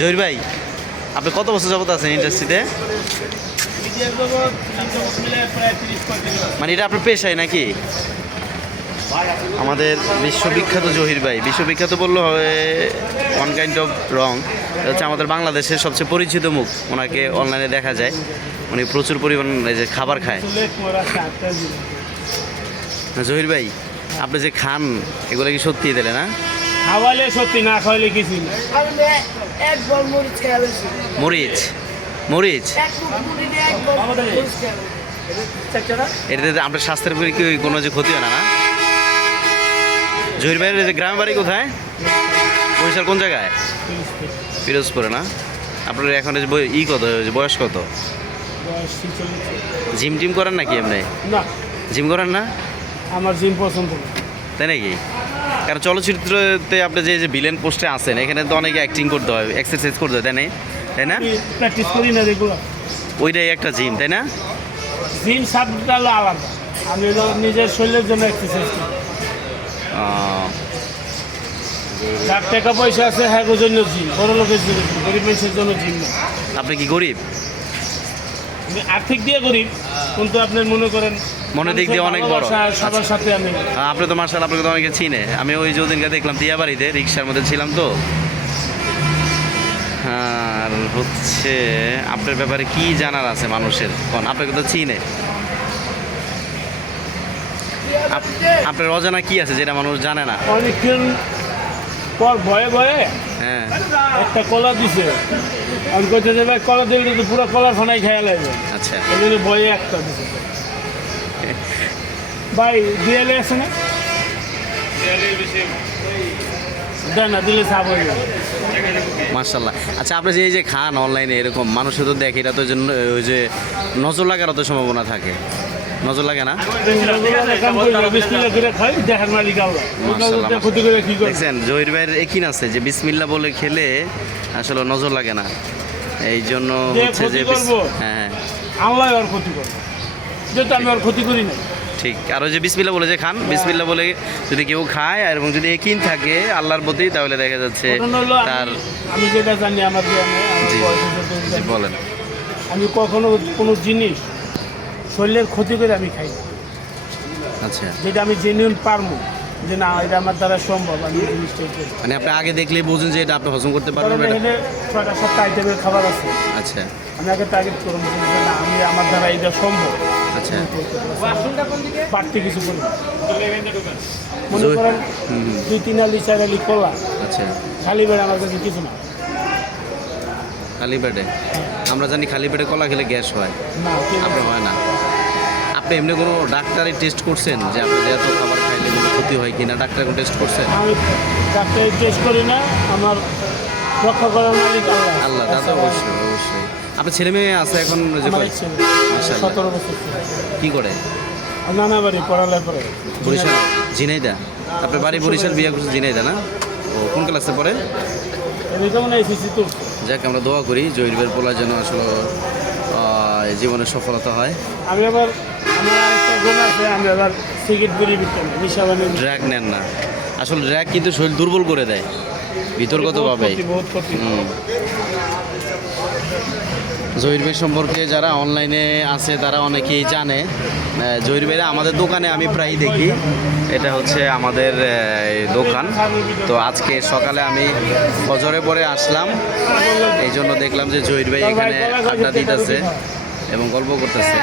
জহির ভাই, আপনি কত বছর যাবত আছেন ইন্ডাস্ট্রিতে? মানে এটা আপনার পেশায় নাকি? আমাদের বিশ্ববিখ্যাত জহির ভাই, বিশ্ববিখ্যাত বললে হবে ওয়ান কাইন্ড অফ রং। হচ্ছে আমাদের বাংলাদেশের সবচেয়ে পরিচিত মুখ, ওনাকে অনলাইনে দেখা যায়। উনি প্রচুর পরিমাণে যে খাবার খায়। জহির ভাই, আপনি যে খান এগুলো কি সত্যি দিলে না? খাওয়ালে সত্যি, না খাওয়ালে কিছু না। মরিচ মরিচ এটাতে আপনার স্বাস্থ্যের উপরে কি কোনো যে ক্ষতি হয় না? না জহির ভাইয়ের যে গ্রামের বাড়ি কোথায়? বরিশাল কোন জায়গায়? পিরোজপুরে না? আপনার এখন কত, বয়স কত? জিম টিম করেন নাকি এমনি? না, জিম করেন না? আমার জিম পছন্দ না। তাই নাকি? কারণ চলচ্চিত্রতে আপনি যে ভিলেন পোস্টে আছেন, এখানে তো অনেকে অ্যাক্টিং করতে হয়, এক্সারসাইজ করতে হয়, তাই না? প্র্যাকটিস করি না রেগুলার। ওইটাই একটা জিম, তাই না? জিম সাবজেক্টটা হলো আলাদা। আমি নিজের শরীরের জন্য এক্সারসাইজ করি। যার টাকা পয়সা আছে হ্যাঁ জন্য জিম, বড় লোকের জন্য, গরিব মানুষের জন্য জিম না। আপনি কি গরিব? আমি আর্থিক দিয়ে গরিব, কিন্তু আপনার মনে করেন মনের দিক দিয়ে অনেক বড়। সবার সাথে আমি আপনি তো মার্শাল, আপনাকে তো অনেকে চিনে। আমি ওই যে ওদিনকে দেখলাম দিয়াবাড়িতে রিক্সার মধ্যে ছিলাম তো। আর হচ্ছে আপনার ব্যাপারে কি জানার আছে মানুষের? কোন আপনাকে তো চিনে। আপনার অজানা কি আছে যেটা মানুষ জানে না? অনেকক্ষণ পর ভয়ে ভয়ে হ্যাঁ, একটা কলা দিছে। আমি কইতে যে ভাই কলা দিলে তো পুরো কলার ফানাই খেয়াল লাগবে। আচ্ছা, এই জন্য ভয়ে একটা দিছে। ভাই দিয়ালে আছে না? দেন না, দিলে সাপ হয়ে যাবে। মার্শাল্লাহ। আচ্ছা, আপনি যে এই যে খান অনলাইনে এরকম মানুষের তো দেখে, এটা তো জন্য ওই যে নজর লাগারও তো সম্ভাবনা থাকে। নজর লাগে না? দেখছেন জহির ভাইয়ের একই আছে যে বিসমিল্লাহ বলে খেলে আসলে নজর লাগে না। এই জন্য হচ্ছে যে হ্যাঁ, আল্লাহ আর ক্ষতি করবো, যেহেতু আমি আর ক্ষতি করি না। ঠিক। আর ওই যে বিসমিল্লাহ বলে যে খান, বিসমিল্লাহ বলে যদি কেউ খায় আর এবং যদি একিন থাকে আল্লাহর প্রতি, তাহলে দেখা যাচ্ছে তার। আমি যেটা জানি আমার বলেন, আমি কখনো কোনো জিনিস শরীরের ক্ষতি করে আমি খাই না। আচ্ছা, যেটা আমি জেনুইন পারবো যে না এটা আমার দ্বারা সম্ভব, আমি জিনিসটা মানে আপনি আগে দেখলেই বুঝুন যে এটা আপনি হজম করতে পারবেন। এখানে 6টা-7টা আইটেমের খাবার আছে। আচ্ছা, আমি আগে টার্গেট করবো যে না আমি আমার দ্বারা এটা সম্ভব। আচ্ছা, বাড়তি কিছু করি না। মনে করেন 2-3 আলি 4 আলি কলা, আচ্ছা, খালি বেড়ে আমার কাছে কিছু না। খালি পেটে আমরা জানি খালি পেটে কলা খেলে গ্যাস হয়, না আপনার হয় না। আপনি এমনি কোনো ডাক্তারি টেস্ট করছেন যে আপনাদের এত খাবার খাইলে কোনো ক্ষতি হয় কিনা? ডাক্তার কোনো টেস্ট করছেন? আমি ডাক্তারি টেস্ট করি না, আমার রক্ষা করার মালিক আল্লাহ। আল্লাহ, তা তো অবশ্যই অবশ্যই। আপনার ছেলে মেয়ে আছে এখন? যে আমার এক ছেলে, 17 বছর। কি করে? নানা বাড়ি পড়ালেখা করে বরিশাল, ঝিনাইদা? আপনার বাড়ি বরিশাল, বিয়ে করছে ঝিনাইদা না? ও কোন ক্লাসে পড়ে? আমি কেমন এসেছি তো। যাক, আমরা দোয়া করি জহির ভাইয়ের পোলার যেন আসলে জীবনে সফলতা হয়। আমি আবার আমার আরেকটা গুণ আছে, আমি আবার সিগারেট বিড়ি বিকতাম, নিশাবানি। ড্রাগ নেন না? আসলে ড্রাগ কিন্তু শরীর দুর্বল করে দেয় ভিতরগতভাবে। বহুত ক্ষতি। জহির ভাই সম্পর্কে যারা অনলাইনে আছে তারা অনেকেই জানে। জহির ভাইরা আমাদের দোকানে আমি প্রায়ই দেখি। এটা হচ্ছে আমাদের দোকান। তো আজকে সকালে আমি ফজরে পরে আসলাম, এই জন্য দেখলাম যে জহির ভাই এখানে আড্ডা দিতেছে এবং গল্প করতেছে।